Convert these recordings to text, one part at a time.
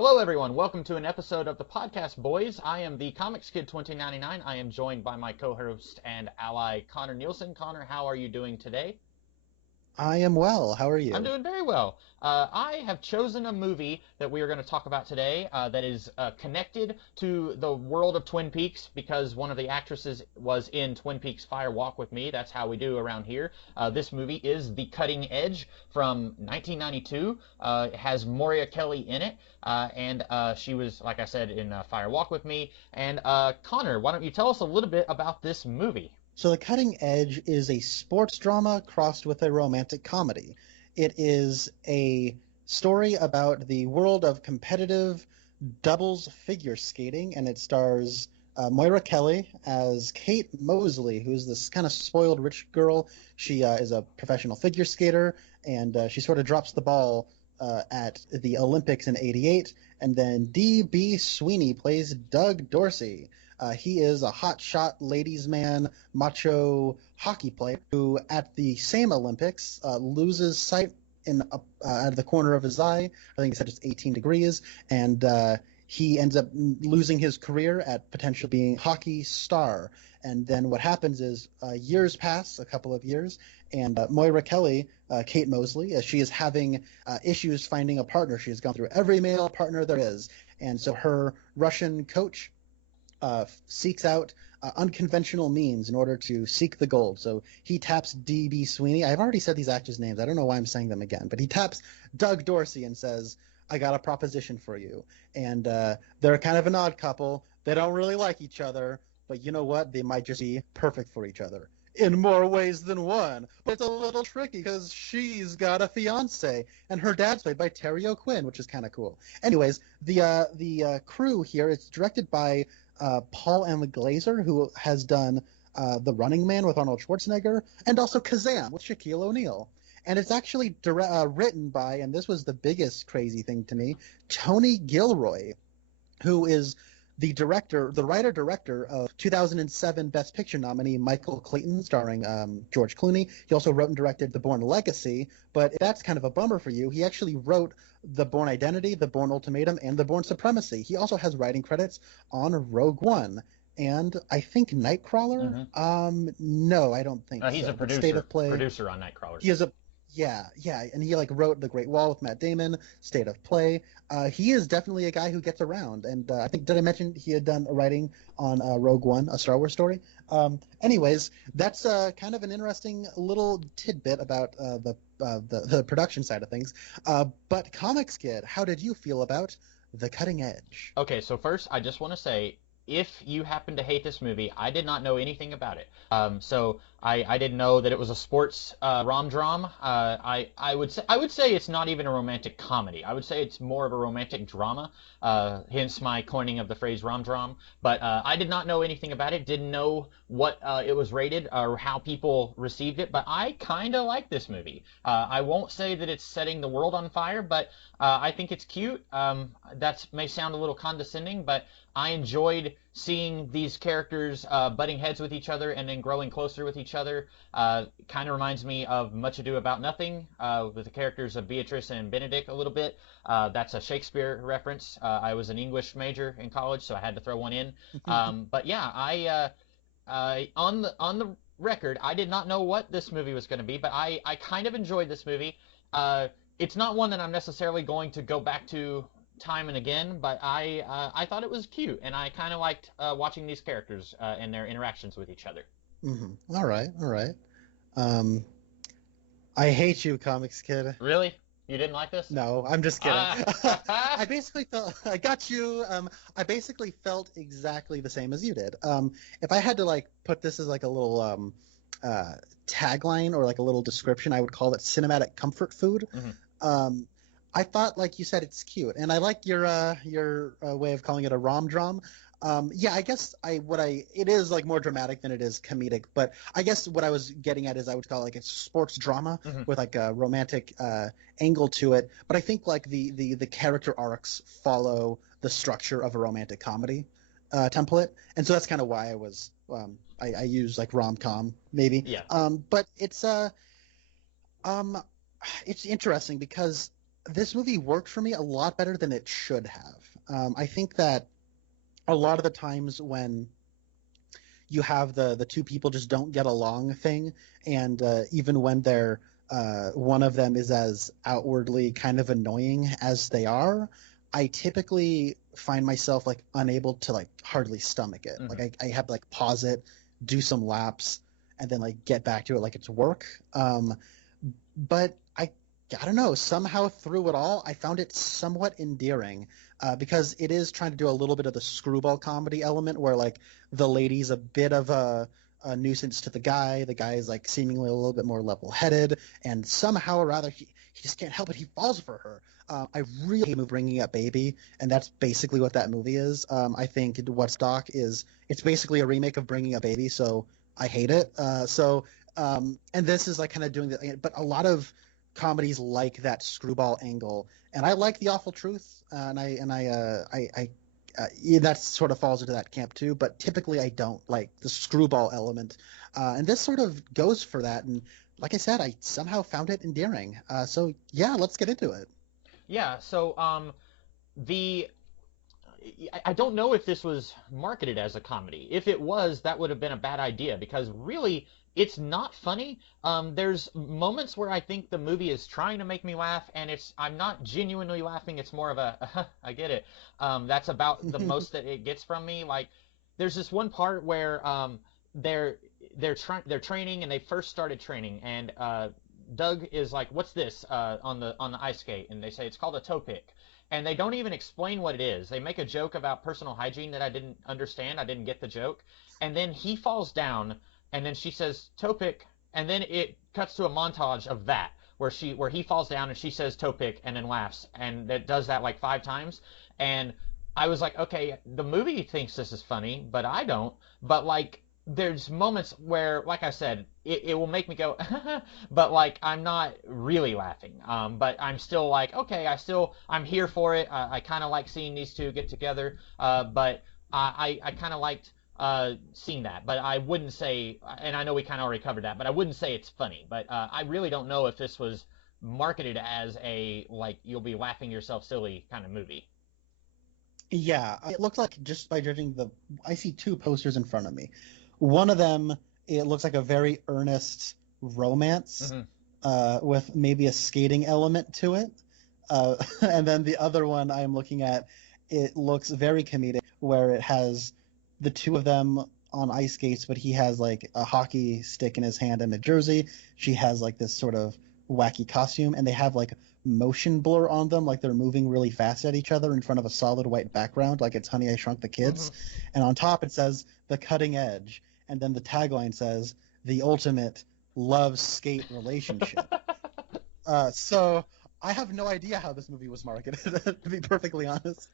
Hello, everyone. Welcome to an episode of the Podcast Boys. I am the Comics Kid 2099. I am joined by my co-host and ally, Connor Nielsen. Connor, how are you doing today? I am well. How are I'm you? doing very well. I have chosen a movie that we are going to talk about today that is connected to the world of Twin Peaks because one of the actresses was in Twin Peaks Fire Walk with Me. That's how we do around here. This movie is The Cutting Edge from 1992. It has Moira Kelly in it, and she was, like I said, in Fire Walk with Me. And Connor, why don't you tell us a little bit about this movie? So, The Cutting Edge is a sports drama crossed with a romantic comedy. It is a story about the world of competitive doubles figure skating, and it stars Moira Kelly as Kate Mosley, who's this kind of spoiled rich girl. She is a professional figure skater, and she sort of drops the ball at the Olympics in '88. And then D.B. Sweeney plays Doug Dorsey. He is a hotshot ladies' man, macho hockey player who, at the same Olympics, loses sight out of the corner of his eye. I think he said it's 18 degrees, and he ends up losing his career at potentially being a hockey star. And then what happens is years pass, a couple of years, and Moira Kelly, Kate Mosley, she is having issues finding a partner. She has gone through every male partner there is, and so her Russian coach seeks out unconventional means in order to seek the gold. So he taps D.B. Sweeney. I've already said these actors' names. I don't know why I'm saying them again. But he taps Doug Dorsey and says, I got a proposition for you. And they're kind of an odd couple. They don't really like each other. But you know what? They might just be perfect for each other in more ways than one. But it's a little tricky because she's got a fiance, and her dad's played by Terry O'Quinn, which is kind of cool. Anyways, the crew here, it's directed by Paul M. Glazer, who has done The Running Man with Arnold Schwarzenegger, and also Kazam with Shaquille O'Neal. And it's actually written by, and this was the biggest crazy thing to me, Tony Gilroy, who is the writer-director of 2007 Best Picture nominee Michael Clayton, starring George Clooney. He also wrote and directed The Bourne Legacy, but that's kind of a bummer for you. He actually wrote The Bourne Identity, The Bourne Ultimatum, and The Bourne Supremacy. He also has writing credits on Rogue One and I think Nightcrawler. No, I don't think He's so. a But State of Play. producer on Nightcrawler. He is a yeah, and he wrote The Great Wall with Matt Damon, State of Play. He is definitely a guy who gets around, and I think, did I mention he had done a writing on Rogue One, a Star Wars story? Anyways, that's kind of an interesting little tidbit about the production side of things. But Comics Kid, how did you feel about The Cutting Edge? Okay, so first, I just want to say, if you happen to hate this movie, I did not know anything about it. So I didn't know that it was a sports rom-dram. I would say it's not even a romantic comedy. I would say it's more of a romantic drama. Hence my coining of the phrase rom-dram. But I did not know anything about it. Didn't know what it was rated or how people received it. But I kind of like this movie. I won't say that it's setting the world on fire, but I think it's cute. That may sound a little condescending, but I enjoyed seeing these characters butting heads with each other and then growing closer with each other. Kind of reminds me of Much Ado About Nothing with the characters of Beatrice and Benedict a little bit. That's a Shakespeare reference. I was an English major in college, so I had to throw one in. But yeah, on the record, I did not know what this movie was going to be, but I kind of enjoyed this movie. It's not one that I'm necessarily going to go back to time and again, but I thought it was cute, and I kind of liked watching these characters and their interactions with each other. All right. I hate you, Comics Kid. Really? You didn't like this? No, I'm just kidding. I basically felt I got you. I basically felt exactly the same as you did. If I had to put this as a little tagline or a little description, I would call it cinematic comfort food. I thought, like you said, it's cute, and I like your way of calling it a rom-dram. Yeah, I guess it is more dramatic than it is comedic, but I guess what I was getting at is I would call it a sports drama with a romantic angle to it. But I think the character arcs follow the structure of a romantic comedy template, and so that's kind of why I use rom-com maybe. Yeah. But it's interesting because this movie worked for me a lot better than it should have. I think that a lot of the times when you have the two people just don't get along thing, and even when they're one of them is as outwardly kind of annoying as they are, I typically find myself like unable to like hardly stomach it. Mm-hmm. Like I have to like pause it, do some laps, and then like get back to it like it's work. But I don't know. Somehow through it all, I found it somewhat endearing because it is trying to do a little bit of the screwball comedy element, where like the lady's a bit of a nuisance to the guy. The guy is like seemingly a little bit more level-headed, and somehow or rather, he just can't help it. He falls for her. I really hate bringing up Baby, and that's basically what that movie is. I think Woodstock is it's basically a remake of Bringing Up Baby, so I hate it. And this is like kind of doing the, but a lot of comedies like that screwball angle, and I like The Awful Truth, yeah, that sort of falls into that camp too. But typically, I don't like the screwball element, and this sort of goes for that. And like I said, I somehow found it endearing. So yeah, let's get into it. Yeah, so the I don't know if this was marketed as a comedy. If it was, that would have been a bad idea because really, it's not funny. There's moments where I think the movie is trying to make me laugh, and I'm not genuinely laughing. It's more of a I get it. That's about the most that it gets from me. Like, there's this one part where they're they're training and they first started training, and Doug is like, "What's this on the ice skate?" And they say it's called a toe pick. And they don't even explain what it is. They make a joke about personal hygiene that I didn't understand. I didn't get the joke. And then he falls down, and then she says toe pick, and then it cuts to a montage of that where he falls down and she says toe pick and then laughs, and it does that like 5 times. And I was like, okay, the movie thinks this is funny, but I don't. But like, there's moments where, like I said, it will make me go, but like I'm not really laughing. But I'm still like, okay, I'm here for it. I kind of like seeing these two get together. But I kind of liked seeing that. But I wouldn't say, and I know we kind of already covered that, but I wouldn't say it's funny. But I really don't know if this was marketed as a like you'll be laughing yourself silly kind of movie. Yeah, it looked like just by judging I see two posters in front of me. One of them, it looks like a very earnest romance Hmm. with maybe a skating element to it. And then the other one I'm looking at, it looks very comedic, where it has the two of them on ice skates, but he has like a hockey stick in his hand and a jersey. She has like this sort of wacky costume, and they have like motion blur on them, like they're moving really fast at each other in front of a solid white background, like it's Honey, I Shrunk the Hmm. Kids. And on top it says The Cutting Edge, and then the tagline says The Ultimate Love Skate Relationship. So I have no idea how this movie was marketed, to be perfectly honest.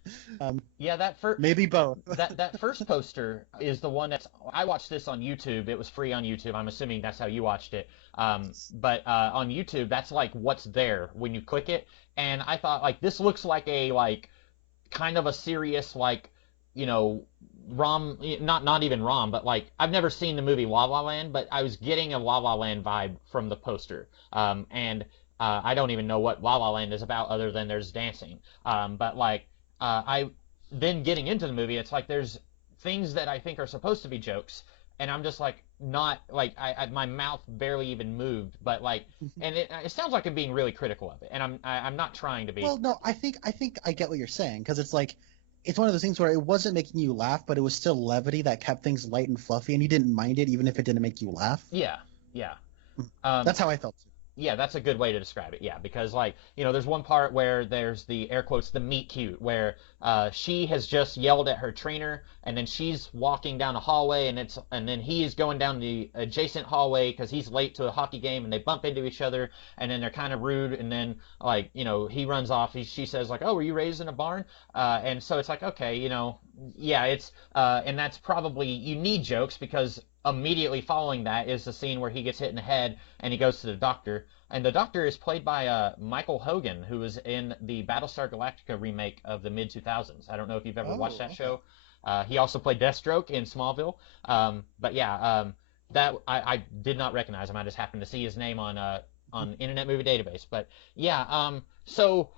Yeah, that first Maybe both. that first poster is the one that's I watched this on YouTube. It was free on YouTube. I'm assuming that's how you watched it. But on YouTube, that's like what's there when you click it. And I thought like this looks like a like kind of a serious like you know rom not even rom but like I've never seen the movie La La Land, but I was getting a La La Land vibe from the poster. And I don't even know what La La Land is about other than there's dancing. But like I then getting into the movie, it's like there's things that I think are supposed to be jokes, and I'm just like not like my mouth barely even moved, but like, and it sounds like I'm being really critical of it, and I'm not trying to be. Well, no, I think I get what you're saying, because it's like it's one of those things where it wasn't making you laugh, but it was still levity that kept things light and fluffy, and you didn't mind it even if it didn't make you laugh. Yeah, yeah. Um, That's how I felt too. Yeah, that's a good way to describe it. Yeah, because like, there's one part where there's the air quotes the meet cute where she has just yelled at her trainer, and then she's walking down a hallway, and then he is going down the adjacent hallway because he's late to a hockey game, and they bump into each other, and then they're kind of rude, and then like he runs off. She says like, "Oh, were you raised in a barn?" And so it's like, okay, yeah, it's and that's probably you need jokes because immediately following that is the scene where he gets hit in the head and he goes to the doctor. And the doctor is played by Michael Hogan, who was in the Battlestar Galactica remake of the mid 2000s. I don't know if you've ever watched Oh, that okay. show. He also played Deathstroke in Smallville. But yeah, that I did not recognize him. I just happened to see his name on Internet Movie Database. But yeah, so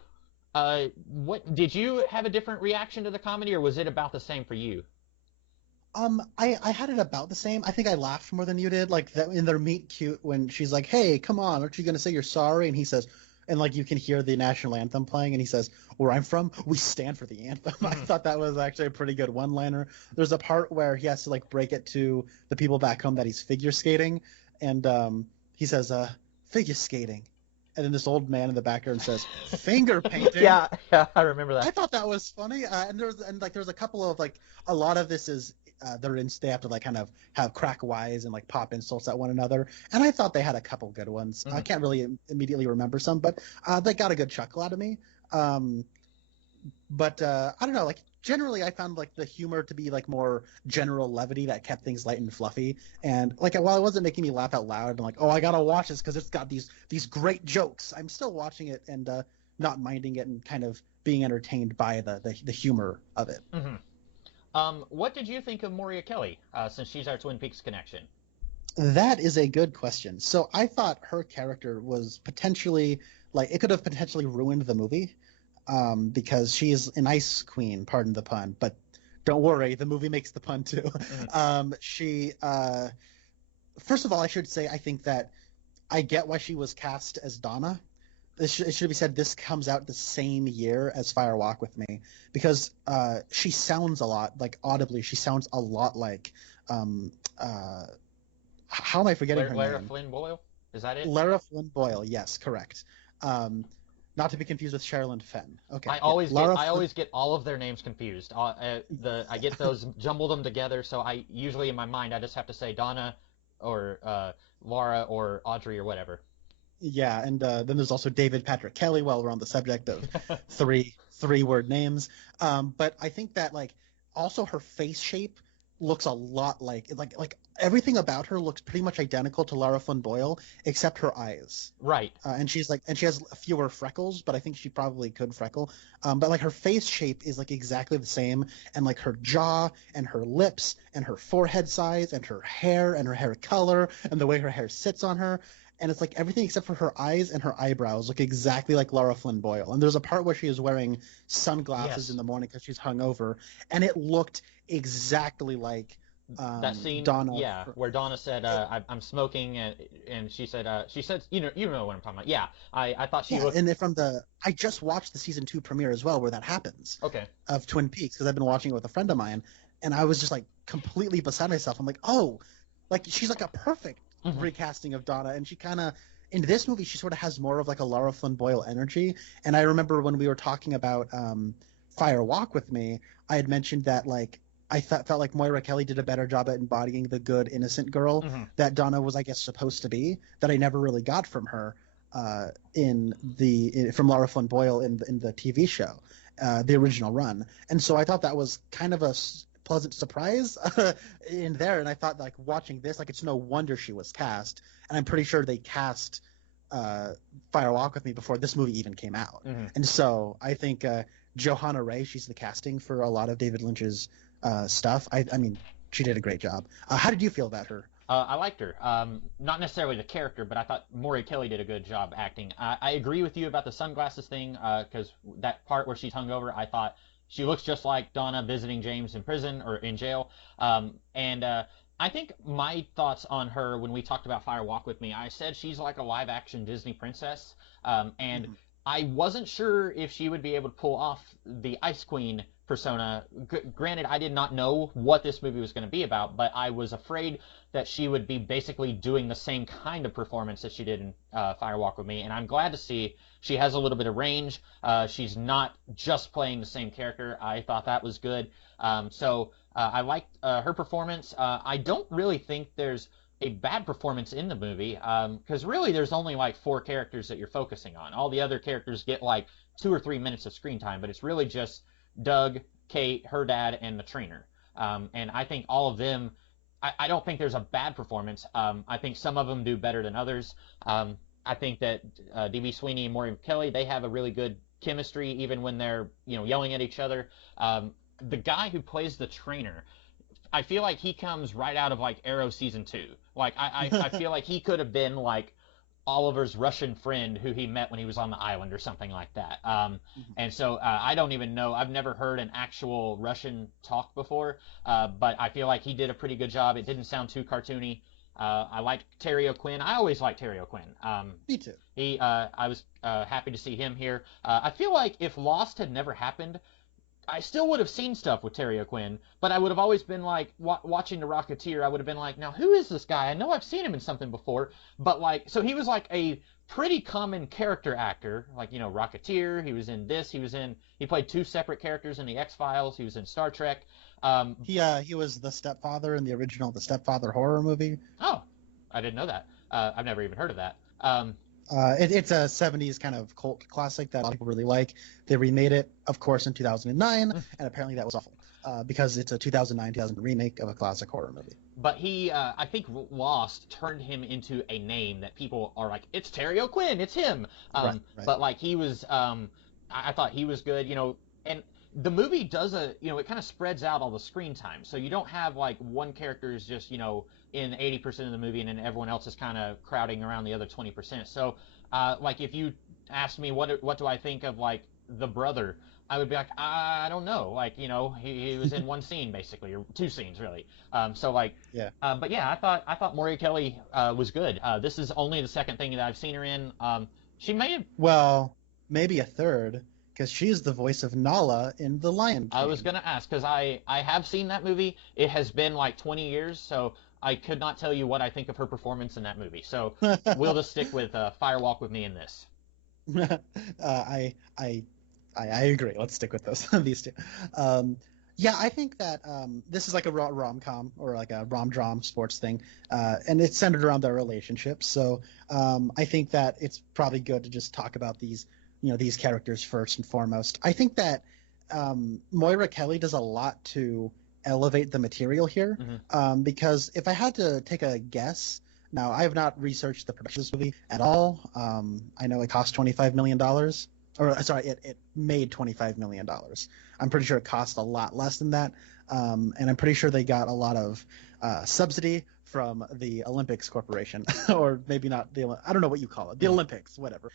What did you have a different reaction to the comedy, or was it about the same for you? I had it about the same. I think I laughed more than you did. Like that in their meet cute when she's like, "Hey, come on, aren't you gonna say you're sorry?" And he says, and like you can hear the national anthem playing, and he says, "Where I'm from, we stand for the anthem." I Hmm. thought that was actually a pretty good one-liner. There's a part where he has to like break it to the people back home that he's figure skating, and he says, "Figure skating," and then this old man in the background says, "Finger painting." Yeah, yeah, I remember I that. thought that was funny, and like there's a couple of like a lot of this is they have to like kind of have crack wise and like pop insults at one another, and I thought they had a couple good ones. I Hmm. can't really immediately remember some, but they got a good chuckle out of me. Um, but I don't know, like generally I found like the humor to be like more general levity that kept things light and fluffy, and like while it wasn't making me laugh out loud and like oh I gotta watch this because it's got these great jokes, I'm still watching it and not minding it and kind of being entertained by the humor of it. Hmm. What did you think of Moria Kelly, since she's our Twin Peaks connection? That is a good question. So I thought her character was potentially like it could have potentially ruined the movie because she is an ice queen, pardon the pun, but don't worry, the movie makes the pun too. Hmm. She first of all, I should say I think that I get why she was cast as Donna. It should be said this comes out the same year as Fire Walk with Me because she sounds a lot like audibly. She sounds a lot like um, uh, how am I forgetting her Lara name? Flynn Boyle, is that it? Lara Flynn Boyle. Yes, correct. Um, not to be confused with Sherilyn Fenn. Okay, I yeah, always get Lara I Flynn. always get all of their names confused. I get those jumble them together. So I usually in my mind I just have to say Donna or Laura or Audrey or whatever. Yeah, and then there's also David Patrick Kelly. While we're on the subject of three word names, but I think that like also her face shape looks a lot like everything about her looks pretty much identical to Lara Flynn Boyle except her eyes. Right. And she has fewer freckles, but I think she probably could freckle. But like her face shape is like exactly the same, and like her jaw and her lips and her forehead size and her hair color and the way her hair sits on her, and it's like everything except for her eyes and her eyebrows look exactly like Laura Flynn Boyle. And there's a part where she is wearing sunglasses in Yes. the morning because she's hungover, and it looked exactly like That scene, Donna. yeah, where Donna said, I'm smoking," and she said, you know what I'm talking about. Yeah, I thought she Yeah, looked and from the I just watched the season 2 premiere as well, where that happens okay. of Twin Peaks because I've been watching it with a friend of mine, and I was just like completely beside myself. I'm like, oh, like she's like a perfect Hmm. recasting of Donna, and she kind of in this movie she sort of has more of like a Laura Flynn Boyle energy. And I remember when we were talking about Fire Walk with Me, I had mentioned that like felt like Moira Kelly did a better job at embodying the good innocent girl Hmm. that Donna was, I guess, supposed to be that I never really got from her from Laura Flynn Boyle in the TV show, the original run. And so I thought that was kind of a pleasant surprise in there. And I thought like watching this, like it's no wonder she was cast. And I'm pretty sure they cast uh, Fire Walk with Me before this movie even came out. Hmm. And so I think Johanna Ray, she's the casting for a lot of David Lynch's stuff. I mean, she did a great job. How did you feel about her? I liked her. Not necessarily the character, but I thought Moria Kelly did a good job acting. I agree with you about the sunglasses thing, because that part where she's hungover, I thought she looks just like Donna visiting James in prison or in jail. And I think my thoughts on her when we talked about Fire Walk with Me, I said she's like a live action Disney princess. And Mm-hmm. I wasn't sure if she would be able to pull off the Ice Queen persona. Granted, I did not know what this movie was going to be about, but I was afraid that she would be basically doing the same kind of performance that she did in Fire Walk with Me, and I'm glad to see she has a little bit of range. She's not just playing the same character. I thought that was good. I liked her performance. I don't really think there's a bad performance in the movie because really there's only like four characters that you're focusing on. All the other characters get like 2 or 3 minutes of screen time, but it's really just Doug, Kate, her dad, and the trainer. And I think all of them I don't think there's a bad performance. I think some of them do better than others. I think that DB Sweeney and Maureen Kelly they have a really good chemistry even when they're yelling at each other. The guy who plays the trainer, I feel like he comes right out of like Arrow season 2. Like I feel like he could have been like Oliver's Russian friend who he met when he was on the island or something like that. Mhm. And so I don't even know. I've never heard an actual Russian talk before, but I feel like he did a pretty good job. It didn't sound too cartoony. I liked Terry O'Quinn. I always liked Terry O'Quinn. Me too. I was happy to see him here. I feel like if Lost had never happened, I still would have seen stuff with Terry O'Quinn, but I would have always been like watching The Rocketeer. I would have been like, now who is this guy? I know I've seen him in something before, but like, so he was like a pretty common character actor, like Rocketeer. He was in this. He played two separate characters in the X Files. He was in Star Trek. Um, He was the stepfather in the original The Stepfather horror movie. oh, I didn't know that. I've never even heard of that. It's a 70s kind of cult classic that a lot of people really like. They remade it, of course, in 2009, and apparently that was awful because it's a 2009-2000 remake of a classic horror movie. But I think Lost turned him into a name that people are like, it's Terry O'Quinn, it's him. Right. But like he was, I thought he was good, and the movie does it kind of spreads out all the screen time. So you don't have like one character is just, in 80% of the movie and then everyone else is kind of crowding around the other 20%. So, like if you asked me what do I think of like the brother, I would be like, I don't know. Like, he was in one scene basically, or two scenes really. So like, Yeah. but yeah, I thought Moira Kelly was good. This is only the second thing that I've seen her in. She may have. Well, maybe a third, because she's the voice of Nala in The Lion King. I was gonna ask because I have seen that movie. It has been like 20 years, so I could not tell you what I think of her performance in that movie. So we'll just stick with Fire Walk with Me in this. I agree. Let's stick with those these two. Yeah, I think that this is like a rom-com or like a rom-dram sports thing, and it's centered around their relationship. So I think that it's probably good to just talk about these characters first and foremost. I think that Moira Kelly does a lot to elevate the material here, because if I had to take a guess, now I have not researched the production of this movie at all. I know it cost $25 million. Or sorry, it made $25 million. I'm pretty sure it cost a lot less than that, and I'm pretty sure they got a lot of subsidy from the Olympics Corporation, or maybe not I don't know what you call it, the Olympics, whatever.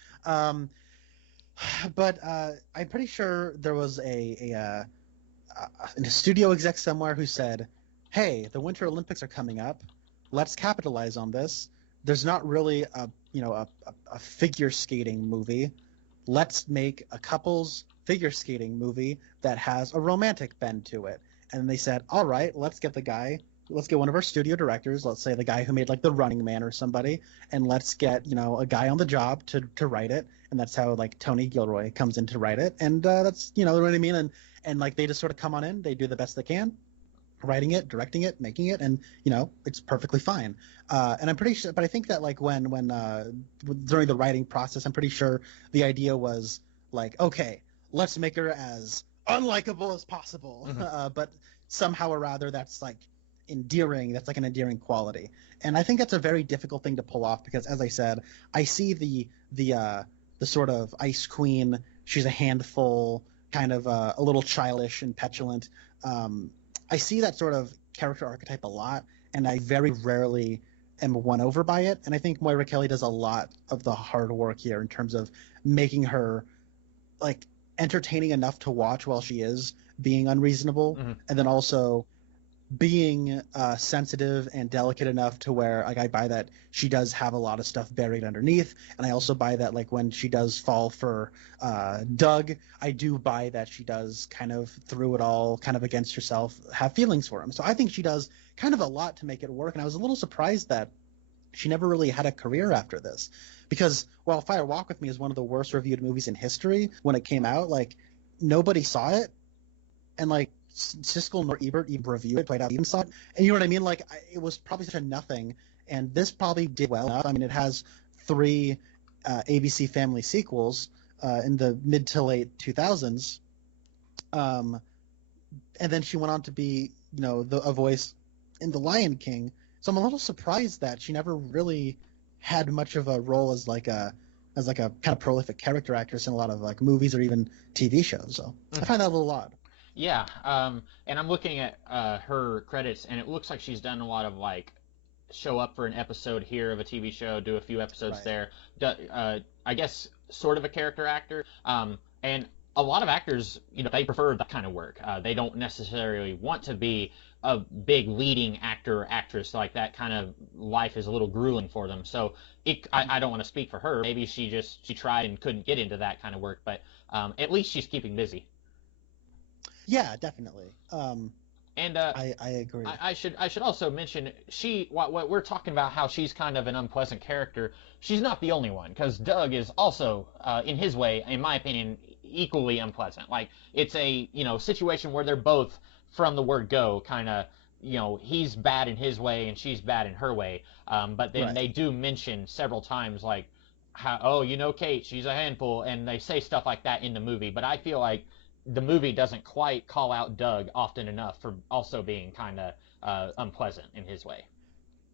But I'm pretty sure there was a studio exec somewhere who said, "Hey, the Winter Olympics are coming up. Let's capitalize on this. There's not really a figure skating movie. Let's make a couples figure skating movie that has a romantic bend to it." And they said, all right, let's get one of our studio directors, let's say the guy who made like The Running Man or somebody, and let's get, a guy on the job to write it. And that's how like Tony Gilroy comes in to write it. And that's, you know what I mean? And like they just sort of come on in, they do the best they can, writing it, directing it, making it, and it's perfectly fine. And I'm pretty sure, but I think that like when during the writing process, I'm pretty sure the idea was like, okay, let's make her as unlikable as possible, but somehow or rather that's like endearing. That's like an endearing quality, and I think that's a very difficult thing to pull off because, as I said, I see the sort of Ice Queen. She's a handful, kind of a little childish and petulant. I see that sort of character archetype a lot, and I very rarely am won over by it. And I think Moira Kelly does a lot of the hard work here in terms of making her like entertaining enough to watch while she is being unreasonable, and then also being sensitive and delicate enough to where like I buy that she does have a lot of stuff buried underneath, and I also buy that like when she does fall for Doug, I do buy that she does kind of through it all, kind of against herself, have feelings for him. So I think she does kind of a lot to make it work, and I was a little surprised that she never really had a career after this, because while Fire Walk with Me is one of the worst reviewed movies in history when it came out, like nobody saw it, and like Siskel nor Ebert even reviewed it, played out even saw it, and you know what I mean? Like it was probably such a nothing, and this probably did well enough. I mean, it has 3 ABC Family sequels in the mid to late 2000s, and then she went on to be, a voice in The Lion King. So I'm a little surprised that she never really had much of a role as like a kind of prolific character actress in a lot of like movies or even TV shows. So I find that a little odd. Yeah, and I'm looking at her credits, and it looks like she's done a lot of like show up for an episode here of a TV show, do a few episodes Right. there. I guess sort of a character actor. And a lot of actors, they prefer that kind of work. They don't necessarily want to be a big leading actor or actress. Like that kind of life is a little grueling for them. So I don't want to speak for her. Maybe she tried and couldn't get into that kind of work, but at least she's keeping busy. Yeah, definitely. And I agree. I should also mention what we're talking about, how she's kind of an unpleasant character. She's not the only one, because Doug is also in his way, in my opinion, equally unpleasant. Like it's a situation where they're both, from the word go, kind of, he's bad in his way and she's bad in her way. But then Right. they do mention several times, like, how, oh, Kate, she's a handful, and they say stuff like that in the movie. But I feel like the movie doesn't quite call out Doug often enough for also being kind of unpleasant in his way.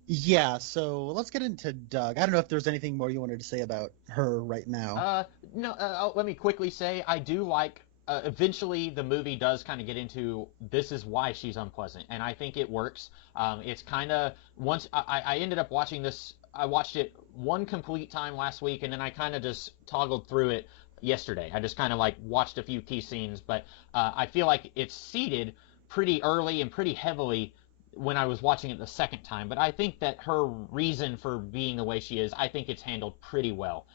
Yeah, so let's get into Doug. I don't know if there's anything more you wanted to say about her right now. No, let me quickly say I do like. Eventually, the movie does kind of get into this is why she's unpleasant, and I think it works. It's kind of once I ended up watching this. I watched it one complete time last week, and then I kind of just toggled through it yesterday. I just kind of like watched a few key scenes, but I feel like it's seeded pretty early and pretty heavily when I was watching it the second time. But I think that her reason for being the way she is, I think it's handled pretty well.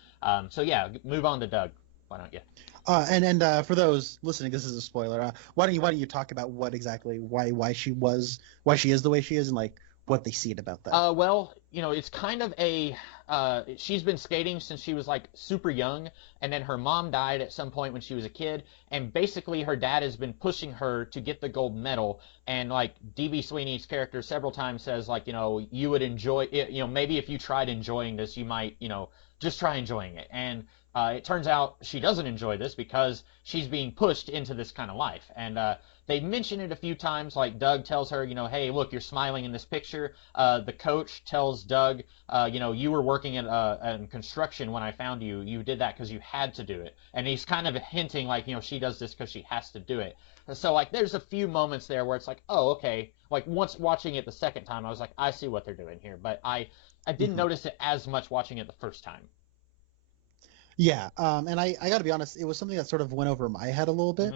So yeah, move on to Doug. Why don't you? And for those listening, this is a spoiler. Why don't you talk about what exactly why she is the way she is, and like what they see it about that. Well, it's kind of she's been skating since she was like super young, and then her mom died at some point when she was a kid, and basically her dad has been pushing her to get the gold medal, and like DB Sweeney's character several times says, like, you would enjoy it, maybe if you tried enjoying this, you might, just try enjoying it. And it turns out she doesn't enjoy this because she's being pushed into this kind of life. And they mention it a few times, like Doug tells her, hey, look, you're smiling in this picture. The coach tells Doug, you were working in construction when I found you. You did that because you had to do it. And he's kind of hinting like, she does this because she has to do it. So like there's a few moments there where it's like, oh, okay. Like once watching it the second time, I was like, I see what they're doing here. But I didn't notice it as much watching it the first time. Yeah, and I got to be honest, it was something that sort of went over my head a little bit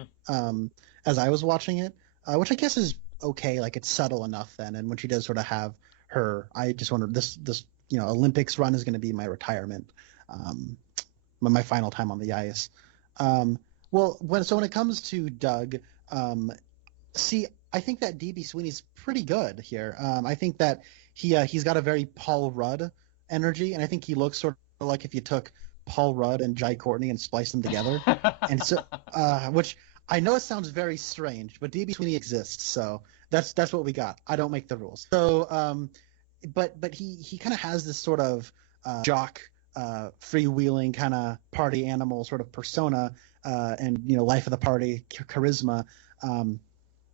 as I was watching it, which I guess is okay. Like it's subtle enough then. And when she does sort of have her, I just wonder this Olympics run is going to be my retirement, my final time on the ice. Well, when it comes to Doug, see, I think that DB Sweeney's pretty good here. I think that he's got a very Paul Rudd energy, and I think he looks sort of like if you took Paul Rudd and Jai Courtney and spliced them together. And so, which I know it sounds very strange, but DB Sweeney exists, so that's what we got. I don't make the rules. So, but he kind of has this sort of jock, freewheeling kind of party animal sort of persona, and life of the party charisma.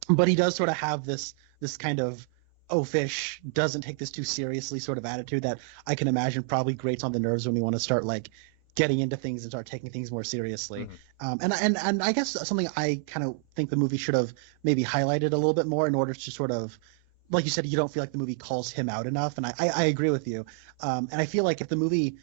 But he does sort of have this kind of oafish, doesn't take this too seriously sort of attitude that I can imagine probably grates on the nerves when we want to start like getting into things and start taking things more seriously. And I guess something I kind of think the movie should have maybe highlighted a little bit more in order to sort of, like you said, you don't feel like the movie calls him out enough. And I agree with you. And I feel like if the movie,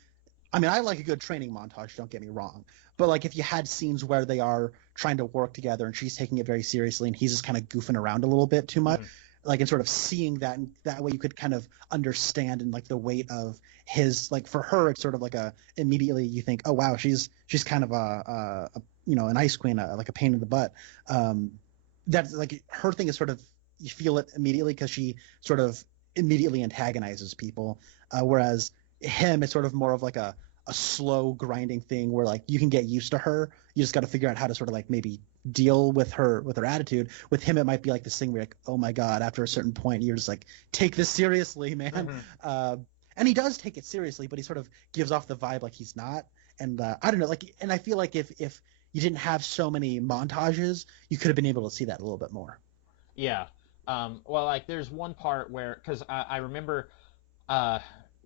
I mean, I like a good training montage, don't get me wrong. But like if you had scenes where they are trying to work together and she's taking it very seriously and he's just kind of goofing around a little bit too much, like, and sort of seeing that, and that way you could kind of understand and like the weight of his, like for her, it's sort of like immediately you think, oh wow, she's kind of a an ice queen, like a pain in the butt. That's like her thing is sort of, you feel it immediately because she sort of immediately antagonizes people, whereas him, it's sort of more of like a slow grinding thing where like you can get used to her. You just got to figure out how to sort of like maybe deal with her attitude. With him, it might be like this thing where like, oh my god, after a certain point you're just like, take this seriously, man. And he does take it seriously, but he sort of gives off the vibe like he's not. And I don't know, like, and I feel like if you didn't have so many montages, you could have been able to see that a little bit more. Yeah. Well, like there's one part where, because I remember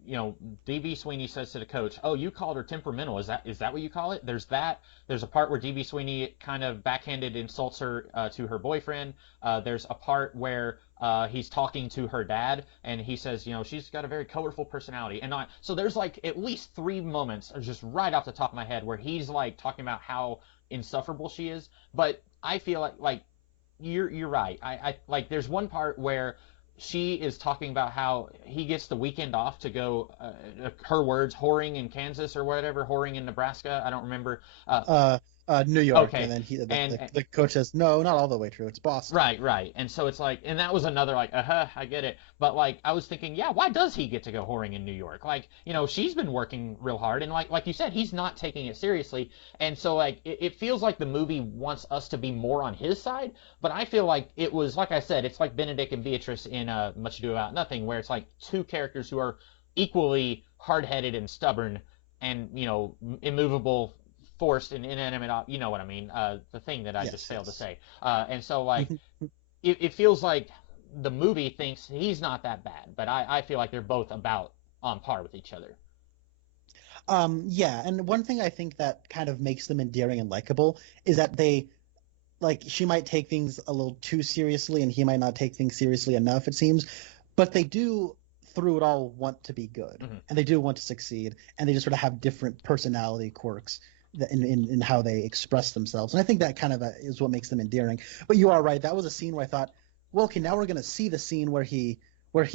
DB Sweeney says to the coach, "Oh, you called her temperamental. Is that what you call it?" There's that. There's a part where DB Sweeney kind of backhanded insults her to her boyfriend. There's a part where he's talking to her dad, and he says, she's got a very colorful personality. So there's like at least 3 moments, just right off the top of my head, where he's like talking about how insufferable she is. But I feel like you're right. I like there's one part where she is talking about how he gets the weekend off to go, her words, whoring in Kansas or whatever, whoring in Nebraska. I don't remember. New York, Okay. and then And the coach says, no, not all the way true. It's Boston. right. And so it's like, and that was another like, I get it. But like, I was thinking, yeah, why does he get to go whoring in New York? Like, she's been working real hard, and like you said, he's not taking it seriously. And so like, it feels like the movie wants us to be more on his side, but I feel like it was, like I said, it's like Benedict and Beatrice in Much Ado About Nothing, where it's like two characters who are equally hard-headed and stubborn and, immovable, forced and inanimate, you know what I mean, the thing that I just failed to say. And so like, it feels like the movie thinks he's not that bad, but I feel like they're both about on par with each other. Yeah, and one thing I think that kind of makes them endearing and likable is that they, like, she might take things a little too seriously and he might not take things seriously enough, it seems, but they do, through it all, want to be good, and they do want to succeed, and they just sort of have different personality quirks in how they express themselves. And I think that kind of is what makes them endearing. But you are right. That was a scene where I thought, well, okay, now we're going to see the scene where he what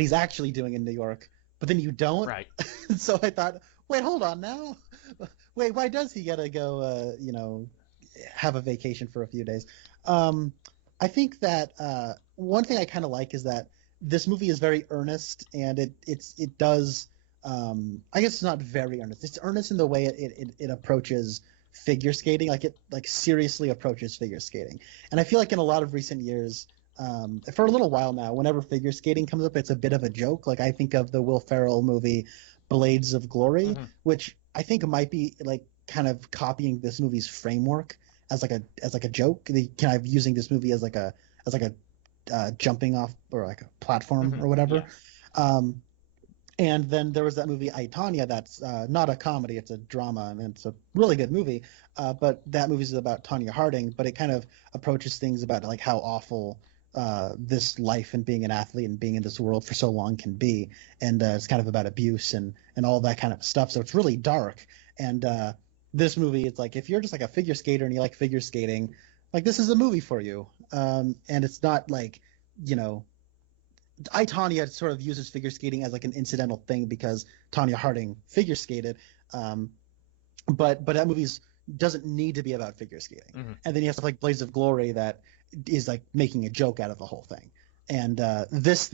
he's actually doing in New York, but then you don't. Right. So I thought, wait, hold on now. Wait, why does he got to go, have a vacation for a few days? I think that one thing I kind of like is that this movie is very earnest, and it does, I guess it's not very earnest. It's earnest in the way it approaches figure skating, like it seriously approaches figure skating. And I feel like in a lot of recent years, for a little while now, whenever figure skating comes up, it's a bit of a joke. Like I think of the Will Ferrell movie Blades of Glory, which I think might be like kind of copying this movie's framework as like a joke. They kind of using this movie as like a jumping off or like a platform or whatever. Yeah. And then there was that movie I, Tonya that's not a comedy, it's a drama, and it's a really good movie. But that movie is about Tonya Harding, but it kind of approaches things about like how awful this life and being an athlete and being in this world for so long can be. And it's kind of about abuse and all that kind of stuff. So it's really dark. And this movie, it's like if you're just like a figure skater and you like figure skating, like this is a movie for you. And it's not like, I, Tonya sort of uses figure skating as like an incidental thing because Tonya Harding figure skated, but that movie doesn't need to be about figure skating. And then you have stuff like Blades of Glory that is like making a joke out of the whole thing. And this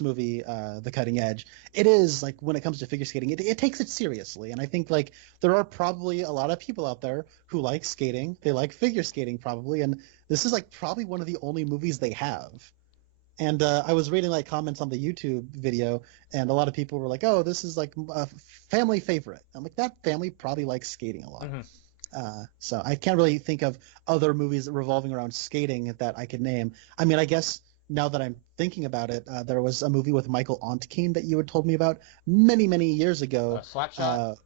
movie, The Cutting Edge, it is like when it comes to figure skating, it takes it seriously. And I think like there are probably a lot of people out there who like skating, they like figure skating probably, and this is like probably one of the only movies they have. And I was reading like comments on the YouTube video, and a lot of people were like, "Oh, this is like a family favorite." I'm like, that family probably likes skating a lot. So I can't really think of other movies revolving around skating that I could name. I mean, I guess now that I'm thinking about it, there was a movie with Michael Ontkean that you had told me about many, many years ago. Slapshot.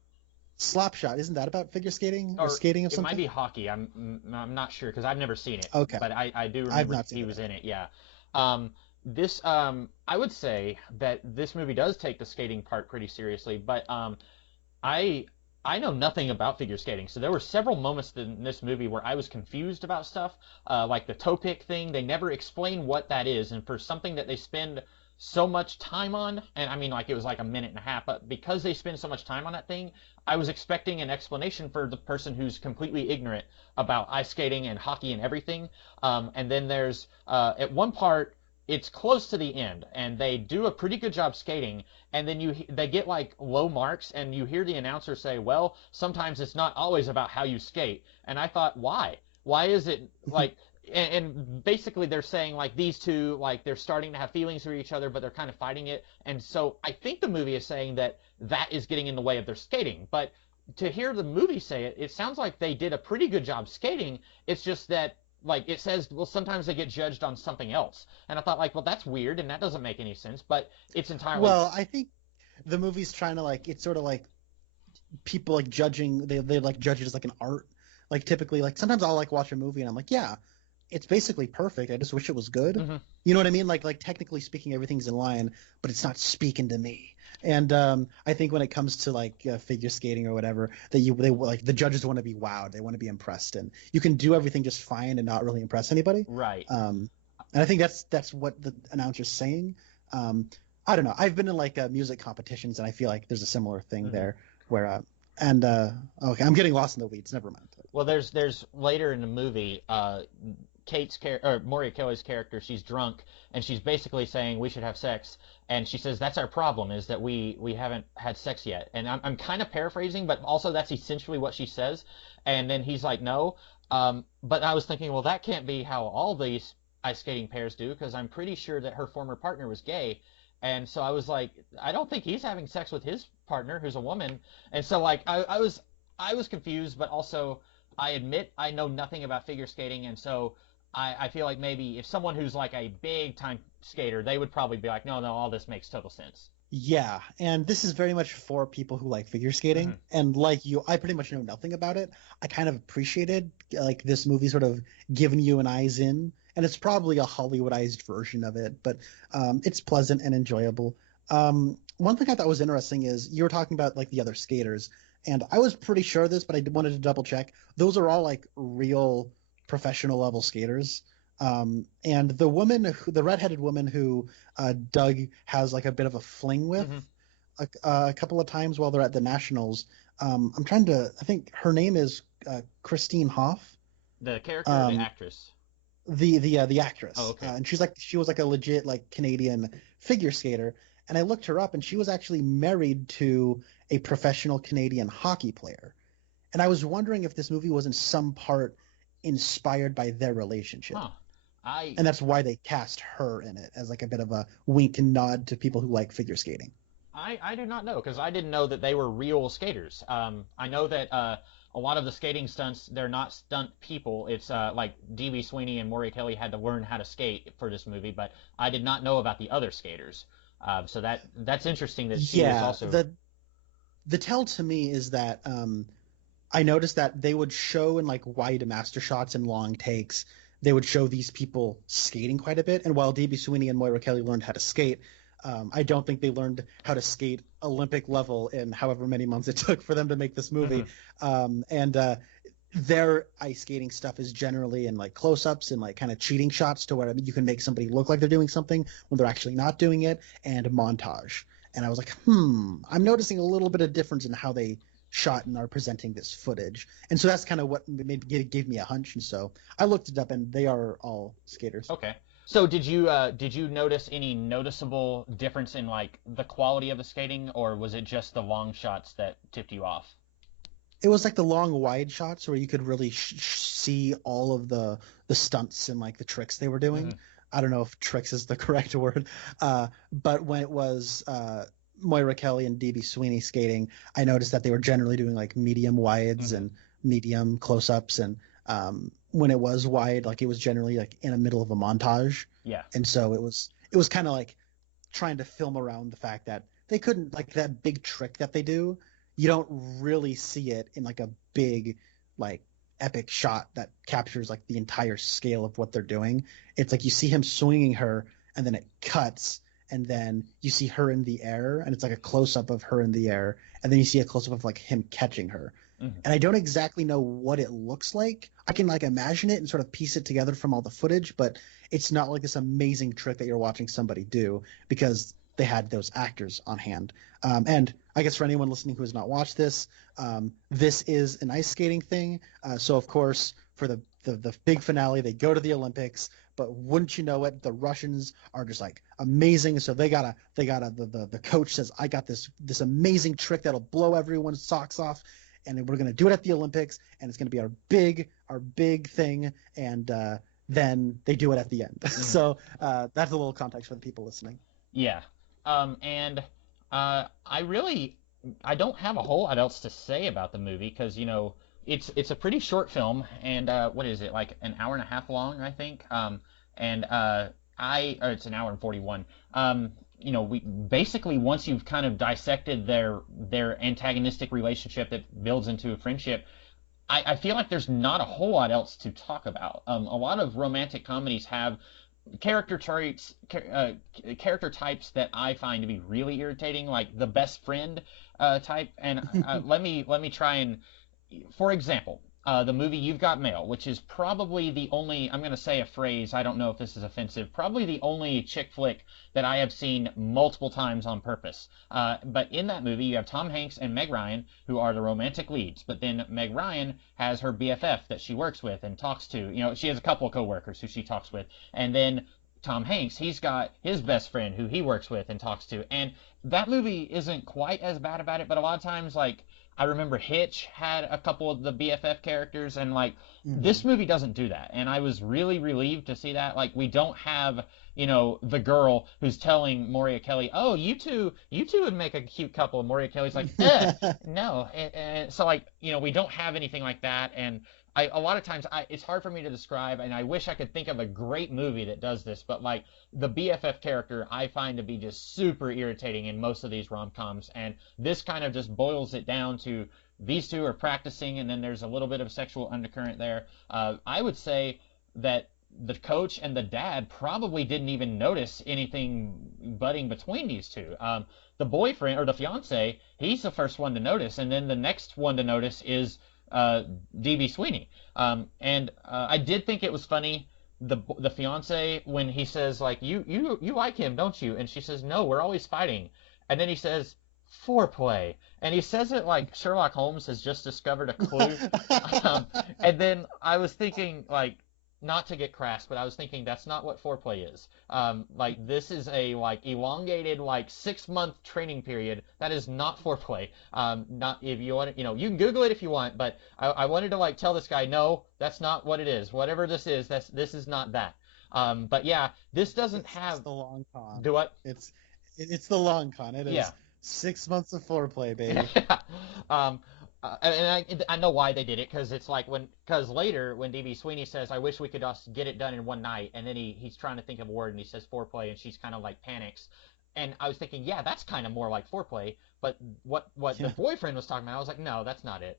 Slapshot, isn't that about figure skating or skating of something? It might be hockey. I'm not sure because I've never seen it. Okay, but I do remember he was in it. Yeah. I would say that this movie does take the skating part pretty seriously, but I know nothing about figure skating, so there were several moments in this movie where I was confused about stuff, like the toe pick thing. They never explain what that is, and for something that they spend so much time on, and I mean like it was like a minute and a half, but because they spend so much time on that thing, I was expecting an explanation for the person who's completely ignorant about ice skating and hockey and everything. And then there's at one part, it's close to the end, and they do a pretty good job skating, and then they get like low marks, and you hear the announcer say, well, sometimes it's not always about how you skate. And I thought, why is it like and basically they're saying like these two, like they're starting to have feelings for each other, but they're kind of fighting it. And so I think the movie is saying that is getting in the way of their skating. But to hear the movie say it, it sounds like they did a pretty good job skating. It's just that like it says, well, sometimes they get judged on something else, and I thought like, well, that's weird, and that doesn't make any sense, but it's entirely Well, I think the movie's trying to like it's sort of like people like judging they like judge it as like an art. Like typically like sometimes I'll like watch a movie and I'm like, yeah, it's basically perfect. I just wish it was good. hmm You know what I mean? Like technically speaking, everything's in line, but it's not speaking to me. And I think when it comes to like figure skating or whatever, that they like the judges want to be wowed, they want to be impressed, and you can do everything just fine and not really impress anybody. right. And I think that's what the announcer's saying. Um, I don't know. I've been in like music competitions, and I feel like there's a similar thing hmm there where and okay, I'm getting lost in the weeds. Never mind. Well, there's later in the movie, or Moria Kelly's character, she's drunk and she's basically saying we should have sex, and she says that's our problem is that we haven't had sex yet, and I'm kind of paraphrasing, but also that's essentially what she says, and then he's like no, but I was thinking, well, that can't be how all these ice skating pairs do, because I'm pretty sure that her former partner was gay. And so I was like, I don't think he's having sex with his partner, who's a woman. And so like I was confused, but also I admit I know nothing about figure skating, and so I feel like maybe if someone who's like a big time skater, they would probably be like, no, no, all this makes total sense. Yeah, and this is very much for people who like figure hmm skating. And like you, I pretty much know nothing about it. I kind of appreciated like this movie sort of giving you an eyes in, and it's probably a Hollywoodized version of it, but it's pleasant and enjoyable. One thing I thought was interesting is you were talking about like the other skaters, and I was pretty sure of this, but I wanted to double check. Those are all like real professional level skaters. And the woman, the redheaded woman who Doug has like a bit of a fling with hmm a couple of times while they're at the Nationals. I think her name is Christine Hoff, The character or the um, actress? the Oh, actress, okay. and she was like a legit like Canadian figure skater. And I looked her up, and she was actually married to a professional Canadian hockey player. And I was wondering if this movie was in some part inspired by their relationship, Huh. I and that's why they cast her in it as like a bit of a wink and nod to people who like figure skating. I do not know because I didn't know that they were real skaters. I know that a lot of the skating stunts, they're not stunt people. It's like D.B. Sweeney and Maury Kelly had to learn how to skate for this movie, but I did not know about the other skaters. So that's interesting that she was Yeah, also. the tell to me is that I noticed that they would show in like wide master shots and long takes, they would show these people skating quite a bit. And while DB Sweeney and Moira Kelly learned how to skate, I don't think they learned how to skate Olympic level in however many months it took for them to make this movie. Mhm. And their ice skating stuff is generally in like close-ups and like kind of cheating shots to where you can make somebody look like they're doing something when they're actually not doing it, and montage. And I was like, I'm noticing a little bit of difference in how they shot and are presenting this footage. And so that's kind of what gave me a hunch. And so I looked it up, and they are all skaters. Okay. So did you notice any noticeable difference in like the quality of the skating, or was it just the long shots that tipped you off? It was like the long wide shots where you could really see all of the stunts and like the tricks they were doing. hmm I don't know if tricks is the correct word, but when it was Moira Kelly and DB Sweeney skating, I noticed that they were generally doing like medium wides hmm and medium close ups, and when it was wide, like it was generally like in the middle of a montage, Yeah. and so it was kind of like trying to film around the fact that they couldn't like that big trick that they do. You don't really see it in like a big like epic shot that captures like the entire scale of what they're doing. It's like you see him swinging her, and then it cuts, and then you see her in the air, and it's like a close up of her in the air, and then you see a close up of like him catching her. hmm And I don't exactly know what it looks like. I can like imagine it and sort of piece it together from all the footage, but it's not like this amazing trick that you're watching somebody do because they had those actors on hand. And I guess for anyone listening who has not watched this, this is an ice skating thing. So of course, for the big finale, they go to the Olympics. But wouldn't you know it, the Russians are just like amazing. So the coach says, I got this amazing trick that'll blow everyone's socks off, and we're gonna do it at the Olympics, and it's gonna be our big thing. And then they do it at the end. hmm So that's a little context for the people listening. Yeah. And I don't have a whole lot else to say about the movie because, it's a pretty short film, and what is it, like an hour and a half long, I think. And or it's an hour and 41. We basically, once you've kind of dissected their antagonistic relationship that builds into a friendship, I feel like there's not a whole lot else to talk about. A lot of romantic comedies have character traits, character types that I find to be really irritating, like the best friend type. And let me try and, for example, the movie You've Got Mail, which is probably the only, I'm going to say a phrase, I don't know if this is offensive, probably the only chick flick that I have seen multiple times on purpose. But in that movie, you have Tom Hanks and Meg Ryan, who are the romantic leads. But then Meg Ryan has her BFF that she works with and talks to. She has a couple of coworkers who she talks with. And then Tom Hanks, he's got his best friend who he works with and talks to. And that movie isn't quite as bad about it, but a lot of times, like, I remember Hitch had a couple of the BFF characters, and like this movie doesn't do that. And I was really relieved to see that. Like, we don't have, the girl who's telling Moria Kelly, "Oh, you two would make a cute couple." And Moria Kelly's like, no. And so, like, we don't have anything like that. And a lot of times it's hard for me to describe, and I wish I could think of a great movie that does this, but like the BFF character I find to be just super irritating in most of these rom-coms, and this kind of just boils it down to these two are practicing, and then there's a little bit of sexual undercurrent there. I would say that the coach and the dad probably didn't even notice anything budding between these two. The boyfriend or the fiance, he's the first one to notice, and then the next one to notice is DB Sweeney. And I did think it was funny, the fiance, when he says, like, you like him, don't you? And she says, no, we're always fighting. And then he says, foreplay. And he says it like Sherlock Holmes has just discovered a clue. And then I was thinking, like, not to get crass, but I was thinking that's not what foreplay is. Like, this is a like elongated, like 6-month training period. That is not foreplay. Not if you want to, you can Google it if you want, but I wanted to like tell this guy, no, that's not what it is. Whatever this is, this is not that. But yeah, this doesn't have the long con. Do what? It's the long con. It is. Yeah. 6 months of foreplay, baby. And I know why they did it, because it's like because later when DB Sweeney says, I wish we could just get it done in one night, and then he's trying to think of a word and he says foreplay, and she's kind of like panics. And I was thinking, yeah, that's kind of more like foreplay, but what the boyfriend was talking about, I was like, no, that's not it.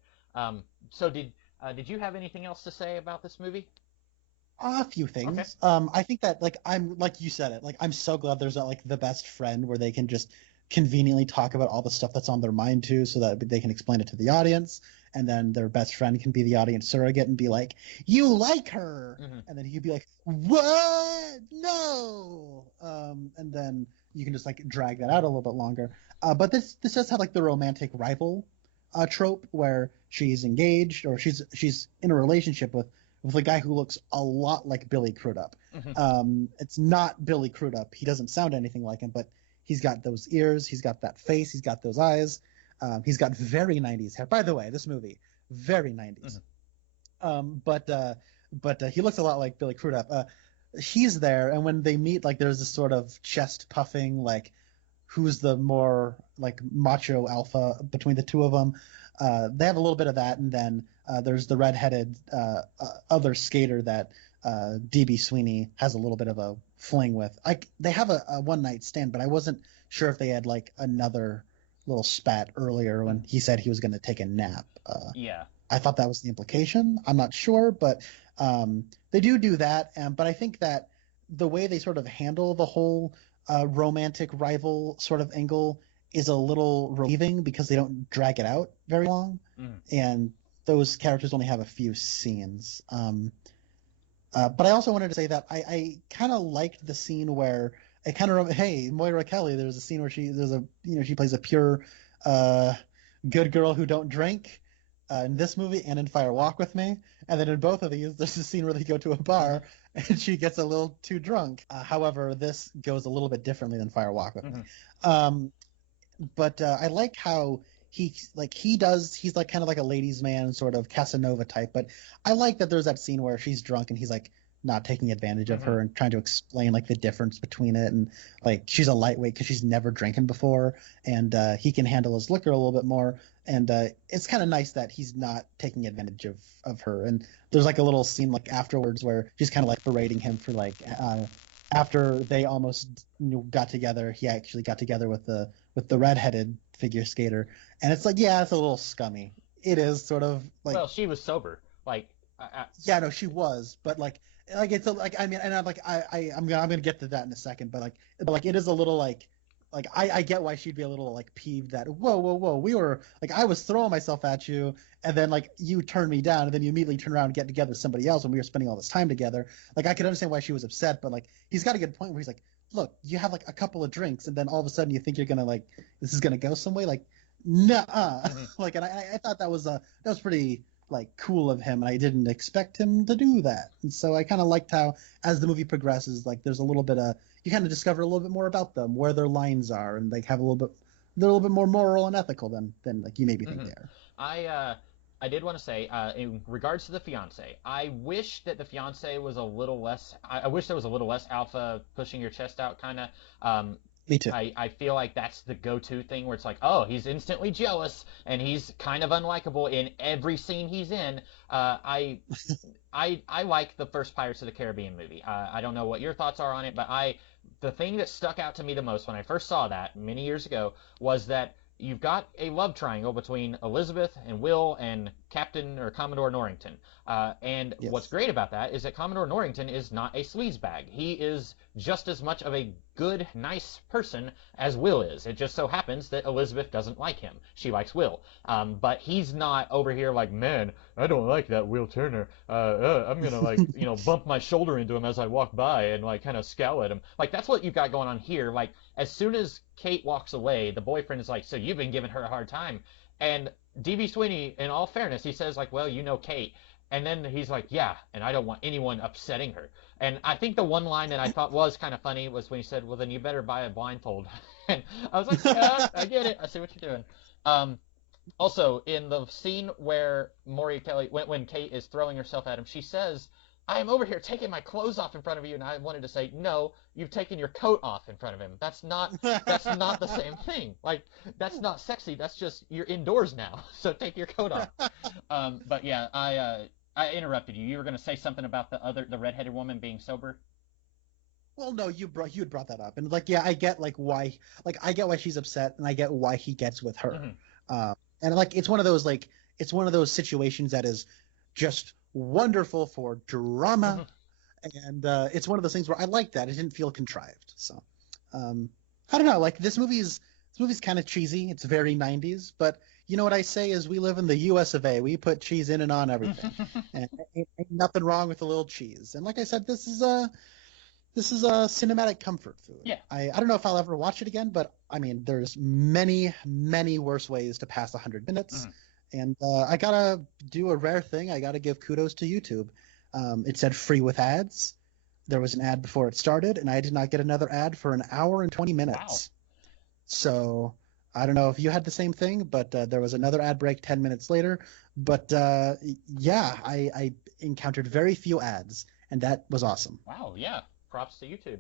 So did you have anything else to say about this movie? A few things. Okay. I think that, like, I'm like you said it, like, I'm so glad there's not like the best friend where they can just conveniently talk about all the stuff that's on their mind too, so that they can explain it to the audience, and then their best friend can be the audience surrogate and be like, you like her, and then he'd be like, what, no, and then you can just like drag that out a little bit longer. But this does have like the romantic rival trope where she's engaged, or she's in a relationship with a guy who looks a lot like Billy Crudup. It's not Billy Crudup, he doesn't sound anything like him, but he's got those ears, he's got that face, he's got those eyes. He's got very 90s hair. By the way, this movie, very 90s. But he looks a lot like Billy Crudup. He's there, and when they meet, like, there's this sort of chest puffing, like, who's the more, like, macho alpha between the two of them. They have a little bit of that, and then there's the redheaded other skater that DB Sweeney has a little bit of a fling with. They have a one-night stand, but I wasn't sure if they had like another little spat earlier when he said he was going to take a nap. Yeah. I thought that was the implication. I'm not sure, but they do that. But I think that the way they sort of handle the whole romantic rival sort of angle is a little relieving, because they don't drag it out very long, and those characters only have a few scenes. But I also wanted to say that I kind of liked the scene where it kind of, hey, Moira Kelly, there's a scene where she plays a pure good girl who don't drink in this movie and in Fire Walk with Me. And then in both of these, there's a scene where they go to a bar and she gets a little too drunk. However, this goes a little bit differently than Fire Walk with Me. But I like how he's like kind of like a ladies' man, sort of Casanova type. But I like that there's that scene where she's drunk and he's like, not taking advantage of Mm-hmm. her and trying to explain like the difference between it, and like she's a lightweight because she's never drinking before, and he can handle his liquor a little bit more, and it's kind of nice that he's not taking advantage of her. And there's like a little scene like afterwards where she's kind of like berating him for like after they almost got together, he actually got together with the redheaded figure skater, and it's like, yeah, it's a little scummy. It is sort of like, Well, she was sober. Like, yeah, no, she was, but like it's a, like, I mean, and I'm like, I'm gonna get to that in a second, but like it is a little like I get why she'd be a little like peeved that whoa, we were like, I was throwing myself at you, and then like you turned me down, and then you immediately turn around and get together with somebody else when we were spending all this time together. Like, I could understand why she was upset, but like he's got a good point where he's like, look, you have like a couple of drinks, and then all of a sudden you think you're gonna like, this is gonna go some way, like, nah. mm-hmm. Like, and I thought that was pretty like cool of him, and I didn't expect him to do that. And so I kind of liked how, as the movie progresses, like there's a little bit of, you kind of discover a little bit more about them, where their lines are, and like have a little bit, they're a little bit more moral and ethical than like you maybe think Mm-hmm. they are. I did want to say, in regards to the fiance, I wish that the fiance was a little less. I wish there was a little less alpha, pushing your chest out kind of. Me too. I feel like that's the go-to thing where it's like, oh, he's instantly jealous and he's kind of unlikable in every scene he's in. I like the first Pirates of the Caribbean movie. I don't know what your thoughts are on it, but the thing that stuck out to me the most when I first saw that many years ago was that you've got a love triangle between Elizabeth and Will and Captain or Commodore Norrington. And Yes. what's great about that is that Commodore Norrington is not a sleazebag. He is just as much of a good, nice person as Will is. It just so happens that Elizabeth doesn't like him. She likes Will. But he's not over here like, man, I don't like that Will Turner. I'm gonna like, bump my shoulder into him as I walk by and like kind of scowl at him. Like, that's what you've got going on here. Like, as soon as Kate walks away, the boyfriend is like, so you've been giving her a hard time. And D.B. Sweeney, in all fairness, he says like, well, Kate. And then he's like, yeah, and I don't want anyone upsetting her. And I think the one line that I thought was kind of funny was when he said, well, then you better buy a blindfold. And I was like, yeah, I get it. I see what you're doing. Also, in the scene where Moria Kelly, when Kate is throwing herself at him, she says, I am over here taking my clothes off in front of you. And I wanted to say, no, you've taken your coat off in front of him. That's not the same thing. Like, that's not sexy. That's just, you're indoors now. So take your coat off. But yeah, I interrupted you. You were going to say something about the redheaded woman being sober. Well, no, you had brought that up, and like, yeah, I get like why, like I get why she's upset, and I get why he gets with her. Mm-hmm. And like it's one of those situations that is just wonderful for drama, and it's one of those things where I like that. It didn't feel contrived. So I don't know. Like, this movie's kind of cheesy. It's very 90s, but you know what I say is, we live in the U.S. of A. We put cheese in and on everything, and ain't nothing wrong with a little cheese. And like I said, this is a cinematic comfort food. Yeah. I don't know if I'll ever watch it again, but I mean, there's many, many worse ways to pass 100 minutes. And I gotta do a rare thing. I gotta give kudos to YouTube. It said free with ads. There was an ad before it started, and I did not get another ad for an hour and 20 minutes. Wow. So I don't know if you had the same thing, but there was another ad break 10 minutes later. But yeah, I encountered very few ads, and that was awesome. Wow, yeah. Props to YouTube.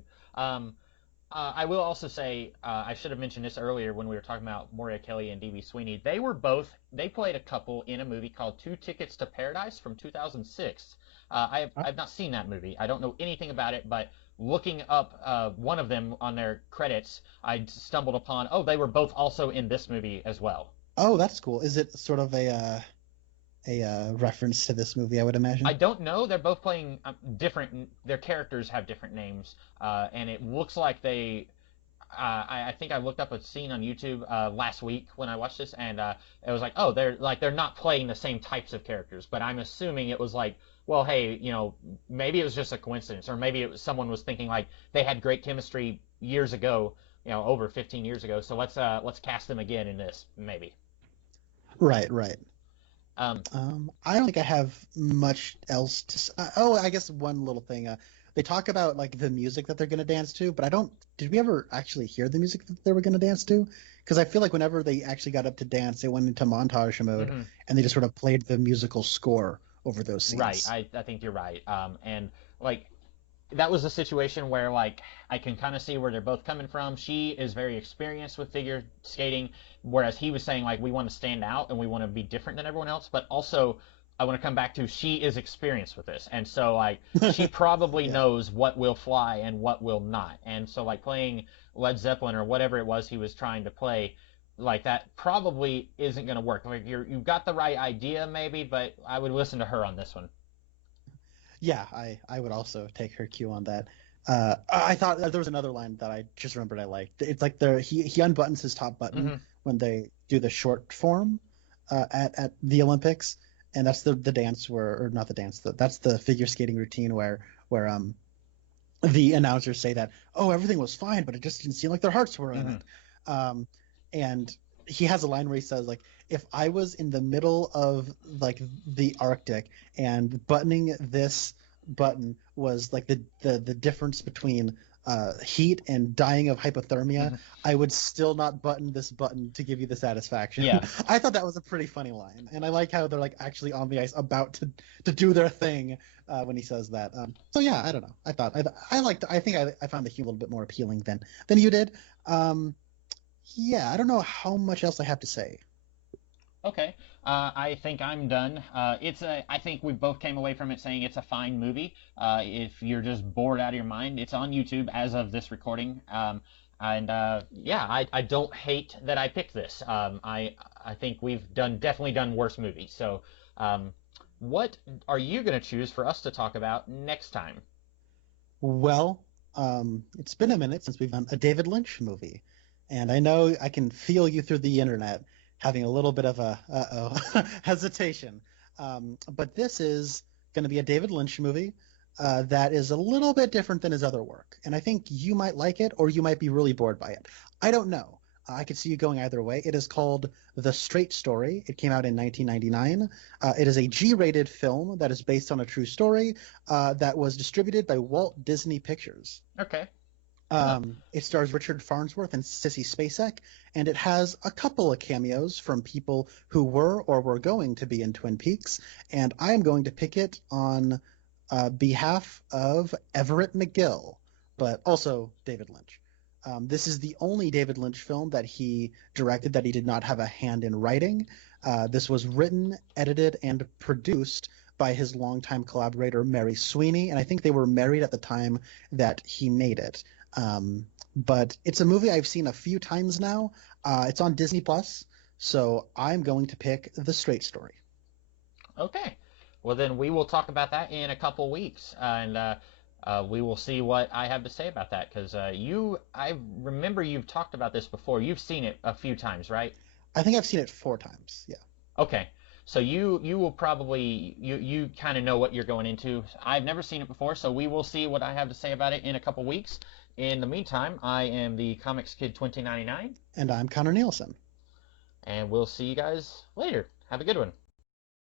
I will also say, I should have mentioned this earlier when we were talking about Moria Kelly and D.B. Sweeney. They played a couple in a movie called Two Tickets to Paradise from 2006. I've not seen that movie. I don't know anything about it, but looking up one of them on their credits, I stumbled upon, they were both also in this movie as well. Oh, that's cool. Is it sort of a reference to this movie, I would imagine? I don't know. They're both playing different. Their characters have different names, and it looks like they. I think I looked up a scene on YouTube last week when I watched this, and it was like, they're not playing the same types of characters, but I'm assuming it was like, well, hey, maybe it was just a coincidence, or maybe someone was thinking like they had great chemistry years ago, over 15 years ago, so let's cast them again in this, maybe. Right. I don't think I have much else to. I guess one little thing. They talk about like the music that they're going to dance to, but did we ever actually hear the music that they were going to dance to? Because I feel like whenever they actually got up to dance, they went into montage mode, and they just sort of played the musical score over those scenes. Right, I think you're right. And like that was a situation where like I can kind of see where they're both coming from. She is very experienced with figure skating, whereas he was saying like we want to stand out and we want to be different than everyone else, but also I want to come back to she is experienced with this, and so like she probably Yeah. knows what will fly and what will not, and so like playing Led Zeppelin or whatever it was he was trying to play. Like that probably isn't going to work. Like you've got the right idea maybe, but I would listen to her on this one. Yeah, I would also take her cue on that. I thought there was another line that I just remembered I liked. It's like he unbuttons his top button Hmm. when they do the short form at the Olympics, and that's the dance where, or not the dance, that's the figure skating routine where the announcers say that, oh, everything was fine, but it just didn't seem like their hearts were in Hmm. it. Um, and he has a line where he says like, if I was in the middle of like the Arctic and buttoning this button was like the difference between heat and dying of hypothermia, Hmm. I would still not button this button to give you the satisfaction. Yeah. I thought that was a pretty funny line, and I like how they're like actually on the ice about to do their thing when he says that. So yeah, I don't know. I liked. I think I found the humor a little bit more appealing than you did. Um, yeah, I don't know how much else I have to say. Okay. I think I'm done. I think we both came away from it saying it's a fine movie. If you're just bored out of your mind, it's on YouTube as of this recording. And yeah, I don't hate that I picked this. I think we've definitely done worse movies. So, um, what are you gonna choose for us to talk about next time? Well, it's been a minute since we've done a David Lynch movie, and I know I can feel you through the internet having a little bit of a hesitation. But this is going to be a David Lynch movie that is a little bit different than his other work, and I think you might like it, or you might be really bored by it. I don't know. I could see you going either way. It is called The Straight Story. It came out in 1999. It is a G-rated film that is based on a true story that was distributed by Walt Disney Pictures. Okay. Uh, It stars Richard Farnsworth and Sissy Spacek, and it has a couple of cameos from people who were or were going to be in Twin Peaks. And I am going to pick it on behalf of Everett McGill, but also David Lynch. This is the only David Lynch film that he directed that he did not have a hand in writing. This was written, edited, and produced by his longtime collaborator Mary Sweeney, and I think they were married at the time that he made it. But it's a movie I've seen a few times now. It's on Disney Plus, so I'm going to pick The Straight Story. okay. Well, then we will talk about that in a couple weeks, and we will see what I have to say about that. Because I remember you've talked about this before. You've seen it a few times, right? I think I've seen it 4 times. Yeah. Okay. So you will probably you kind of know what you're going into. I've never seen it before, so we will see what I have to say about it in a couple weeks. In the meantime, I am the Comics Kid 2099, And I'm Connor Nielsen. and we'll see you guys later. Have a good one.